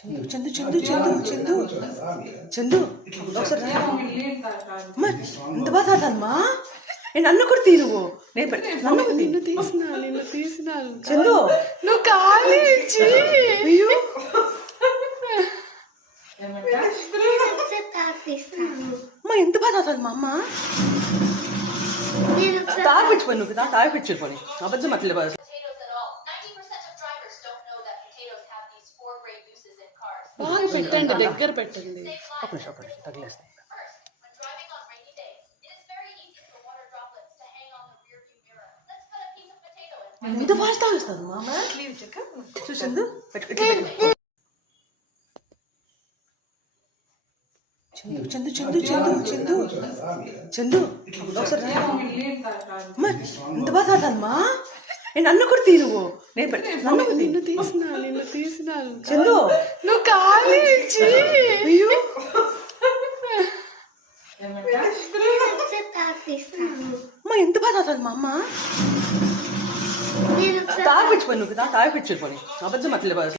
చందు చందు చందు చందు చందు చందు ఒకసారి అమ్మా ఇంత బాగా తాగుతానమ్మా నేను నన్ను కూడా తీ నువ్వు నిన్ను తీసినాను చందు నువ్వు కాలు ఇచ్చి అయ్యో అమ్మా ఎంత బాగా తాగుతానమ్మా అమ్మ తాగిపించుకోని నువ్వు తాగిపించుకోని అబద్ధం అట్లే బాగా బాగా పెట్టండి, దగ్గర పెట్టండి. ఒక నిమిషం తగిలేస్తాయి. ఎంత ఫాస్ట్ తాగిస్తాను మామ చూసిందు చందు చందు చందు చందు చందు చందు ఒకసారి అమ్మా ఇంత బాగా తాగుతానమ్మా నేను నన్ను కూడా తీ నువ్వు నిన్ను తీసినాను చందు నువ్వు కాలు ఇచ్చి అయ్యో అమ్మా ఎంత బాగా తాగుతానమ్మా అమ్మ తాగిపించుకోని నువ్వు తాగిపించుకోని అబద్ధం అట్లే బాగా